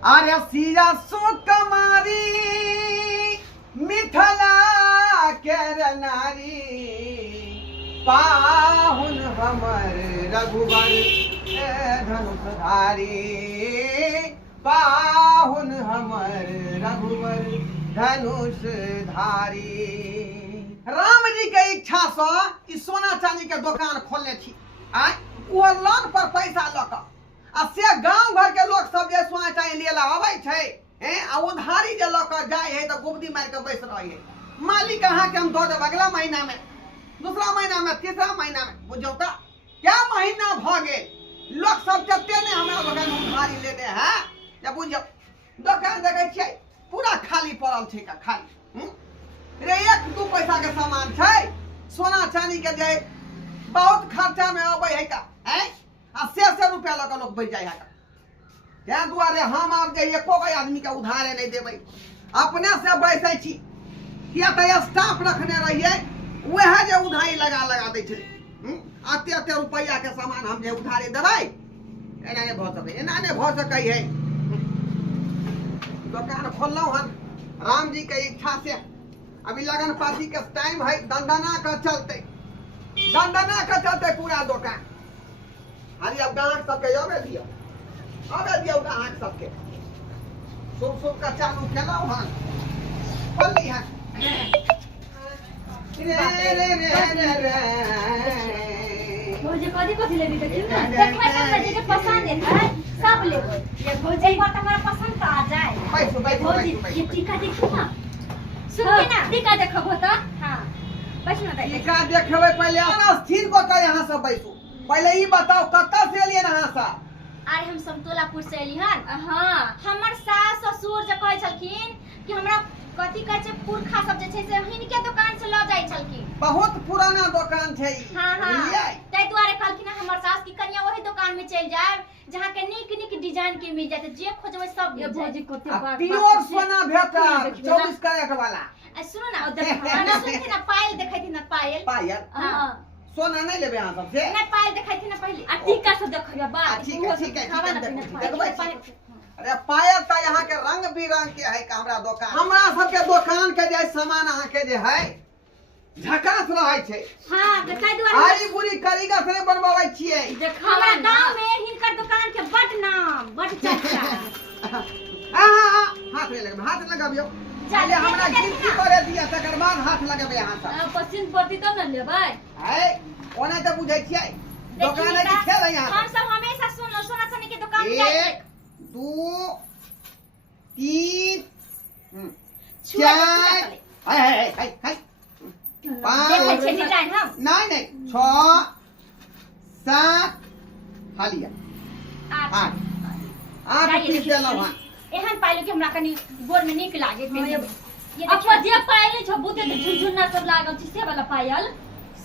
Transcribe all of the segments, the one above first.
अरे सिया सुकुमारी मिथिला के नारी पाहुन हमर रघुवर धनुषधारी पाहुन हमर रघुवर धनुषधारी। राम जी के इच्छा से ई सोना चांदी के दुकान खोलने थी आय वो लोन पर पैसा लक आ से गांव घर के लोग सब जे सोना चांदी लेला आबै छै हैं आ उधारी जे लक जाय है त गुबदी मार के बैस रही है। मालिक अहाँ के हम दो देब अगला महीना में, दूसरा महीना में, तीसरा महीना में, बुझौ त क्या महीना भ गेल लोग सब जते ने हमरा दुकान उधारी लेने हैं या बुझौ दुकान देखे छियै पूरा खाली पड़ल छै का खाली रे एक दू पैसा के सामान छै सोना चांदी के जे बहुत खर्चा में अबै है का हैं आ से रुपया लगा लोग बैठ जाए है त्या दुआरे हम आब जे एको गो आदमी के उधारे नहीं देबै अपने से बैसै छी किया त स्टाफ रखने रहिए वह जे उधारी लगा दै छै अते रुपया के सामान हम जे उधारे देबै एना नहीं भ सकै है। दुकान खोललौ हन राम जी के इच्छा से अभी लगन पाती के टाइम है दंदना का चलते पूरा दुकान हाली अब गाहक सबके अबे दियो गाहक सबके शुभ का चालू केलौ हन खोलली हन रे भौजी कथी लेबी त क्यों ना देखबै हमरा जे पसंद है सब लेबै ये भौजी एक बार हमरा पसंद त आ जाए भौजी ये टीका देखी ना सुनके ना टीका देखबो त हां बैठ ना टीका देखबै पहले स्थिर को के यहां से बैसू पहले ई बताओ कत्ता से एलियन यहां से। अरे हम समतोलापुर से एली हन हां हमर सास ससुर जे कहै छलखिन कि हमरा कथी कहै छै पुरखा सब जे छै से हिनके दुकान से ल जाय छलखिन बहुत पुराना दुकान छै हां तै दुआरे कहलखिन हमर सास की कन्या वही दुकान में चल जाए जहां के नीक डिजाइन के मिल जाते जे खोजबै सब मिल जाए भौजी कोते बात प्योर सोना भेटा 24 कैरेट वाला सुनो ना सुनते ना पायल देखै थी ना पायल हां सोना नहीं लेबे यहां सब से नहीं पायल देखै थी ना पहले आ टीका सब देखियो बात ठीक है देखबै अरे पायल त यहाँ के रंग बिरंग के है हमरा दुकान हमरा सब के दुकान के जे सामान अहाँ के जे है झकास रहै छै हां देखै दुआरे हरी बुरी कारीगर से बनवाबै छियै हमरा गांव में हिनकर दुकान के बड नाम बड चर्चा हाथ लगाबियो पहले हमरा गिनती करे दिया तकर बाद हाथ लगाबे यहां से पसिन पड़ती तब न लेबै है ओना त बुझै छियै दुकान है कि खेल है यहां हम सब हमेशा सोना चांदी के दुकान में जाए 1 2 3 4 है 5 डिजाइन हम नहीं 6 7 हालिया 8 पीस देलौ हां एहन पाइलो कि हमरा कनी गोर में नीक लागे ये देखियो जे पायल छ बुते झुनझुना सब लागल छै से वाला पायल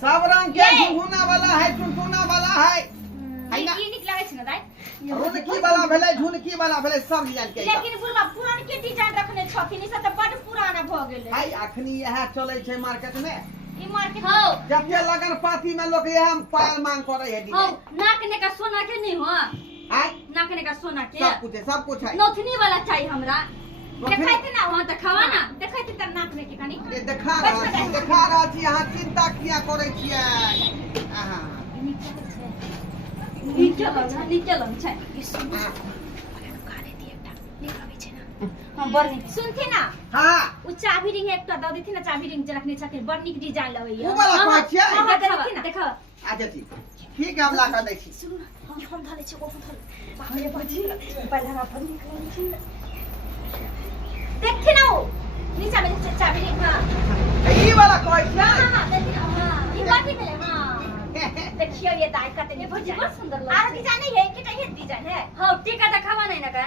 सब रंग के झुनझुना वाला है टुनटुना वाला है ई नीक लागे छै ना दाई रुनकी वाला भेलै झुनकी वाला भेलै सब डिजाइन के लेकिन बुढ़वा पुरान के डिजाइन रखने छथिन ई सब त बड पुराना भ गेलै भाई अखनी यह चलै छै मार्केट में ई मार्केट हो जते लगन पाती में लोग यह पायल मांग करे है हो नाक ने का सोना के नहीं हो हां नाक ने का सोना के सब कुछ है नथनी वाला चाहिए हमरा देखै थे ना वहां त खावा ना देखै थे त नाक में के कनी देखा रहा छी यहां चिंता किया करे छियै आहा नीचे लम छै ई सुन काने दी एकटा निकाबै छै ना हां बड़ नीक सुनथि ना हां उ चाबी रिंग एकटा द देथि ना चाबी रिंग जे रखने छथिन बड़ नीक डिजाइन लगैया उ वाला कहै छियै देखा अच्छा ठीक है हम ला कर दै छी सुन हम धले छै को धले बाप रे बाजी पहले हमरा पर नीक लगै छै देखि ना नीचा में चाबी रिंग हां ई वाला कहै छियै हां देखि ना हां ई बात भेलै हां देखियो ये दाई कते ने बहुत सुंदर लगे आरो डिजाइन है केटा ये डिजाइन है हां टीका देखावा नहीं ना का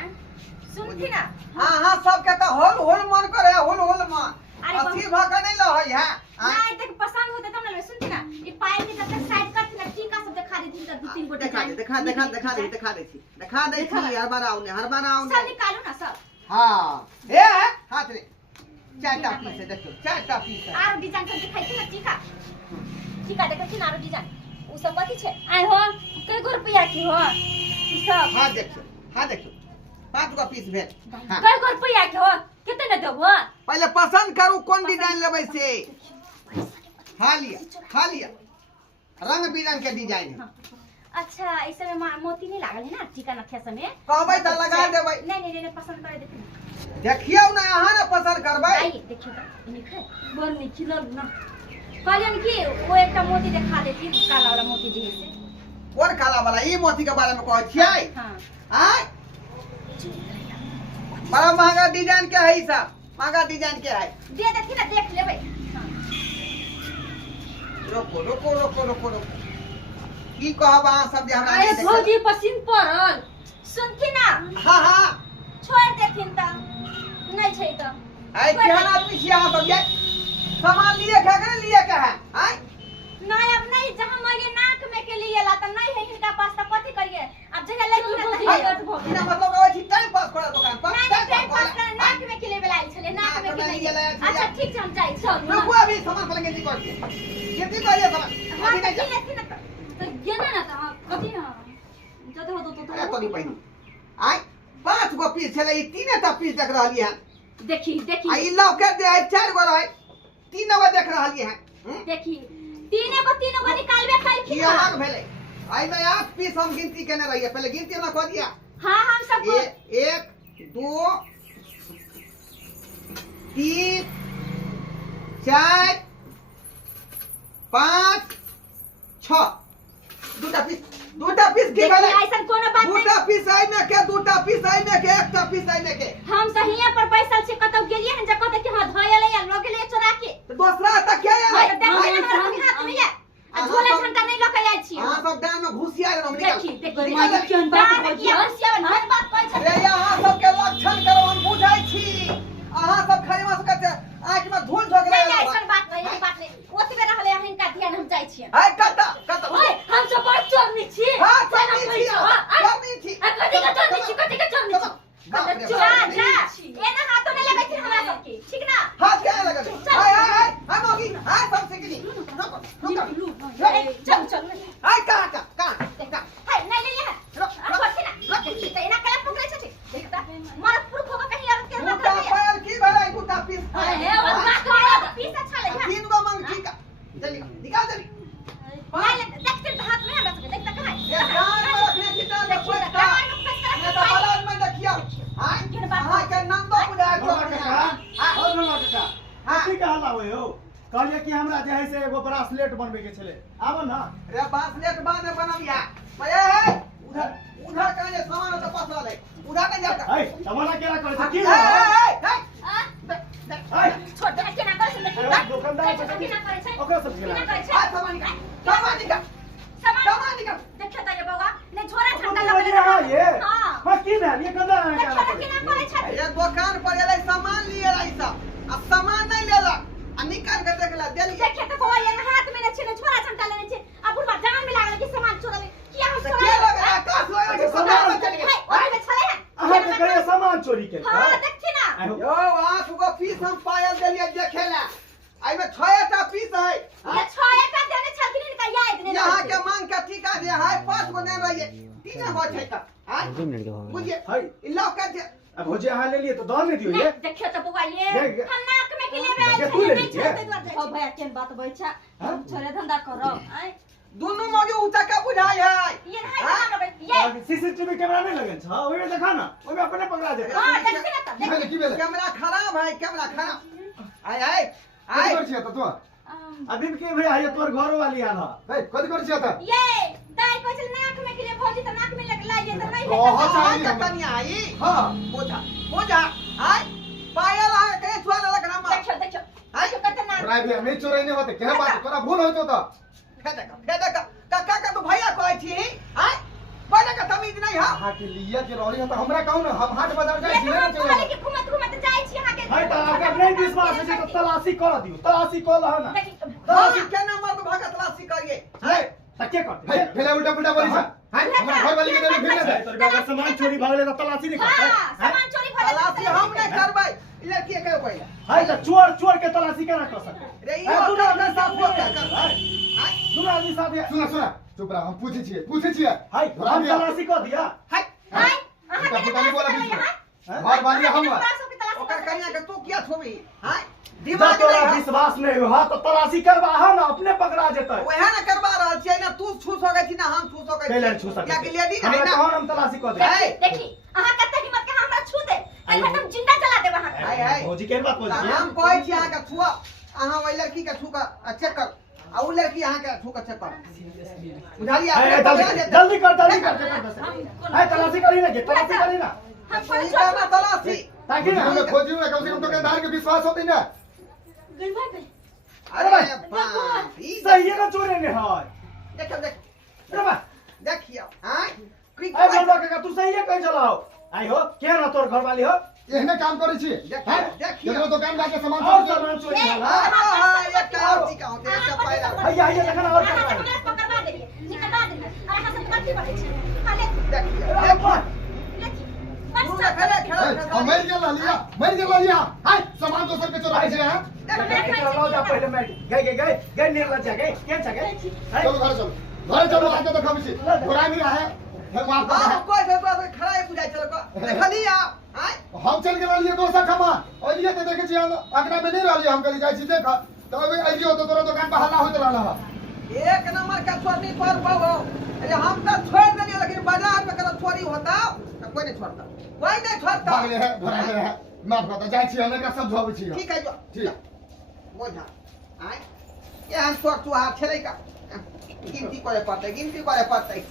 सुनथि ना हां सब के त होल मन करे होल मन अथी भागा नहीं लहै है नहीं देख पसंद होते तब ना सुनथि ना ई पायल के जब साइड करथि ना टीका सब देखा देथि त 2-3 गो देखा दे छी हर बार आउने सब निकालो ना सब हां ए हाथ रे चारटा पीस है देखो चारटा पीस है आरो डिजाइन सब दिखाई थी ना टीका देखै छी ना आरो डिजाइन उ सब कथि छै आइ हो कई गो रुपया की हो ई सब हां देखियो 5 गो पीस भेल हाँ। कई गो रुपया के हो कितने देबो पहले पसंद करू कौन डिजाइन लेबै से खा लिया रंग बिरंग के डिजाइन है। अच्छा इस में मोती नहीं लागल है ना टीका नथिया सब में कहबै त लगा देबै नहीं पसंद करे देखिए देखियो ना अहाँ ना पसंद करबै आइए देखियो तो निखे बोल नहीं खिलल ना कहलियन कि वो एकटा मोती दिखा देती काला वाला मोती जे है से कौन काला वाला ई मोती के बारे में कहै छियै हां आय बड़ा महंगा डिजाइन के है ई सब महंगा डिजाइन के है दे देखी ना देख लेबै रोको की कहब अहाँ सब जे हमरा अरे भौजी पसीन पड़ल सुनथि ना हां छोड़ देथिन त नहीं छै त आय केहन आदमी छी अहाँ सब ये सामान लिए के है आय नहीं अब नहीं जहां मेरे नाक में के लिए ला त नहीं है इनका पास त कथि करिए अब जगह लगी ना इना मतलब कहै छी टाइम पास करे दुकान पर टाइम पास करे नाक में के लिए बेलाई छले नाक में के लिए अच्छा ठीक छै हम जाई सब रुको अभी सामान पहले गिनती कर दिए गिनती करिए सामान अभी नहीं जा तो गेना ना त कथि ना जते हो तो अरे तो नहीं पहिनी आय 5 गो पीस छले ई 3 टा पीस देख रहलिए हैं देखी आ ई लौके दे 4 गो रहे 3 गो देख रहलिए हैं देखी तीन गो निकालबे खाई की अलग भेले आई में 8 पीस हम गिनती केने रहिए पहले गिनती ना कह दिया हां हम सब 1 2 3 4 5 6 दूटा पीस की भेले ऐसा कोनो बात नहीं दूटा पीस आई में के दूटा पीस आई में के एकटा पीस आई में के हम सहिए पर बैसल छी कतौ गेलिए हन जको त कि हां धोयले या लोग ले चोरा के तो दूसरा त क्या है हाथ में है आ झोला झंटा नहीं लके आइल छी हां सब दाम में घुसिया रे हम निकाल देखी केहन बात घुसिया हर बात कहै छै रे यहाँ सब के लक्षण करो हम बुझाई छी अहाँ सब खरीमा से कहते आंख में धूल झोक रहे नहीं ऐसा बात नहीं ओतबे रहले हन का ध्यान हम जाई छी हाय कत ओए हम सब बड़ चोरनी छी हां चोरनी छी आ कथि का चोरनी छी जा एना हाथों ने लगे छी हमरा सब के ठीक ना हाथ क्या लगा हाय हम होगी हाय सब सिकली चल हाय कहां हाय नहीं ले है कथि ना कथि त एना कला पकड़े छै देखता मार प्रूफ होगा कहीं और के दूटा पायल की भले दूटा पीस है वो का पीस अच्छा ले 3 गो मांग ठीक जल्दी निकाल जल्दी पहले देखते हाथ में हमरा सब देखता कहां ये कान में रखने की तरह देखो मैं तो बालाज में देखियो हां के नाम तो बुझा काका हां की कहला होय हो कहलिए कि हमरा जे है से एगो ब्रासलेट बनबे के छले आबो ना रे ब्रासलेट बाद बनबिया ए उधर कहां जे सामान तो पसला ले उधर नहीं जाता ए सामान केला करे छै की छोड़ दे के ना करे छै देखी दुकानदार के ना करे छै ओकरा सब केला करे छै हां सामान निकाल देखो त ये बाबा ने झोरा ठंडा लगे लगे हां ये हां हां की भेल ये कंदा है देखो के ना करे छै ये दुकान पर एले सामान लिए रही सब आ सामान नहीं लेला आ निकाल के देखला देली देखे त कोई ये हाथ में ने छै झोरा ठंडा लेने छै अब बुढ़वा जान में लागल कि सामान चोरा ले किया हम क्या लगा आकाश लगा के सामान चल गया ओए में छले अहाँ के करे सामान चोरी के हां देखी ना यो 8 गो पीस हम पायल देलिए देखेला आई में 6 टा पीस है ये छय का देने छलखिन का याद ने यहाँ के मांग का ठीका जे है 5 गो नहीं रहिए 3 गो छै त हां बुझिए हाय इल्ला का जे अब भोजे अहाँ ले लिए तो दान नहीं दियो ये देखियो त बुआ ये हम नाक में के लेबे ये तू ले लीजिए हो भैया केन बात बोल छ हम छोरे धंधा करो आय दोनों मगे उठा के बुझाई है ये नहीं ना ये सीसीटीवी कैमरा नहीं लगन छ ओइ में देखा ना ओइ में अपने पकड़ा दे हां देखी ना त देख की भेले कैमरा खराब है कैमरा खराब आय कथि कर छिया त तू अभी के भैया ये तोर घर वाली आला ए कथि कर छिया त ये दाई को चल नाक में के लिए भौजी त नाक में लग लागे त नहीं बहुत चाहिए कतनी आई हां बोझा आय पायल है के छुआ लग ना देखो आय कत ना ड्राइव में चोरी नहीं होते क्या बात तोरा भूल होतो त फेदक काका का तो भैया कहै छी आय बड़ा का तमीज नहीं है हां के लिया के रहली त हमरा कहू ना हम हाट बाजार जाई छी ये तो के घुमत जाई छी यहां के हाय त अगर नहीं विश्वास है तो तलाशी कर दियो तलाशी कर ल ना तलाशी के नंबर तो भागा तलाशी करिए हाय त के करते हाय फेले उल्टा पुल्टा बोली छ हाय हमरा घर वाली के देले फिर दे तोर बाबा सामान चोरी भागले त तलाशी नहीं करते हां सामान चोरी भले तलाशी हम नहीं करबै लड़की के पहले हाय त चोर के तलाशी केना कर सके रे ई तू ना साफ कर हाय सुना आदमी साहब सुना चुप रह हम पूछे छिए हाय हम तलाशी कर दिया हाय हाय अहाँ के नहीं बोला बीच में यहाँ घर वाली हम बरासों की तलाश ओकर कन्या के तू किया छोबी हां जब दिमाग तोरा नहीं विश्वास नहीं हुआ तो तलाशी करवा हम ना अपने पकड़ा जेतै ओहे ना करवा रहल छियै ना तू छू सकै छी ना हम छू सकै छी कैले छू सकै क्या कि लेडी हमरा है ना कौन हम तलाशी कर दे है। देखी अहाँ कते हिम्मत के हमरा छू दे कल हम जिंदा जला देब अहाँ है, है। भौजी के बात बोल छी हम कहै छी अहाँ के छुआ अहाँ ओइ लड़की के छू के चेक कर आ उ लड़की अहाँ के छू के चेक कर बुझालिए जल्दी कर है तलाशी करी ना तलाशी करी ना हम सही करना तलाशी ताकि ना हमें खोजी ना कम से कम दुकानदार के विश्वास होती ना गलबा पे अरे बाप ई सही ना चोरे ने है देख देख अरे बा देखियो हां की ए बोलबा का तू सही है कह चलाओ आई हो के ना तोर घर वाली हो एहने काम करे छी देखियो जब दुकान जाके सामान और सब सामान चोरी होला हां ये काउची का होते है सब पाइला भैया देखना और अहाँ कर हमरा पकड़वा देलिए निकलवा देलिए और अहाँ सब गलती करै छी खाले देखियो लेकी तू बस खेले हम मर गेल लिया हाय सामान दोसर के चोरा छै हां पहले मैं गए निर्लज गए के छ गए चलो घर चलो आके तो खबी छी बुरा नहीं है फिर वहां हां पर कोई से तो खड़ा ही बुझाई चल को देखली आ हां हम चल गेल लिए दोसर खमा और लिए तो देखे छी हम अगना में नहीं रहलिए हम कली जाय छी देख तो अभी आइयो तो तोरा दुकान पर हल्ला होत रहला एक नंबर का छोटी पर पाओ अरे हम तो छोड़ देलिए लेकिन बाजार में कदा चोरी होता तो कोई नहीं छोड़ता कोई नहीं छोड़ता भागले है भरा है माफ करता जाय छी हमें का सब धोबे छी ठीक है जो ठीक बोझा आय ये हम छोड़ तू हाथ छले का गिनती करे पड़ते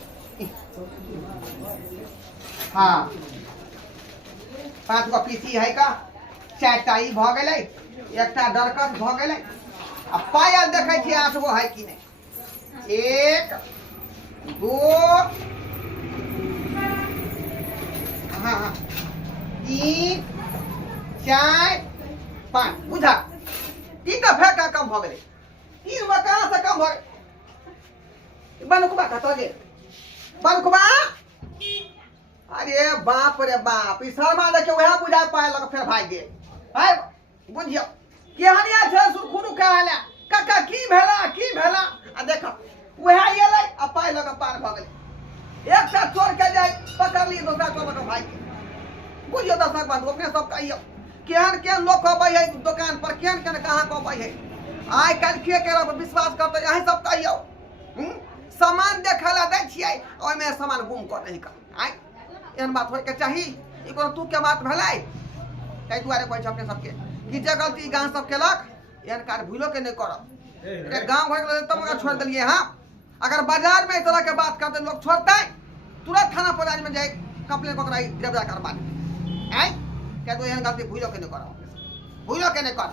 हां 5 गो पीसी है का 4टा ई भ गेलै एकटा डरकस भ गेलै आ पायल देखै छी 8 गो है कि नहीं 1 2 हां 3 4 5 बुझा तीन का फेंका कम भ गेलै 3 गो कहां से कम भ गेलै बनकुबा कत गे बनकुबा अरे बाप रे बाप ई शर्मा देखे वह बुझा पाए लग फिर भाग गे है बुझियो केहनिया छै सुरखुरु कहला काका की भेला आ देख वह एलै आ पाए लग पार भ गेलै एकटा चोर के जाय पकड़ ली दोसरा चोर के भाग गे बुझियो दशक बात अपने सब कहियो केहन लोग कहबै है दुकान पर केहन कहां कहबै है आइ काल्हि के केरा पर विश्वास करते अहीं सब कहियो सामान देखला दै छियै ओइ में सामान गुम कर नहीं का आइ एहन बात होय के चाही ई कोनो तू के बात भेलै तै दुआरे कहै छै अपने सबके कि जे गलती गांव सब केलक एहन कार्य भूलो के नहीं करब ए गांव घर के तब का छोड़ देलिए हां अगर बाजार में इस तरह के बात करते लोग छोड़ते तुरंत थाना पदाज में जाए कंप्लेन पकड़ाई गिरफ्तार करवा दे आइ क्या तो एहन गलती भूलो के नहीं करब भूलो के नहीं कर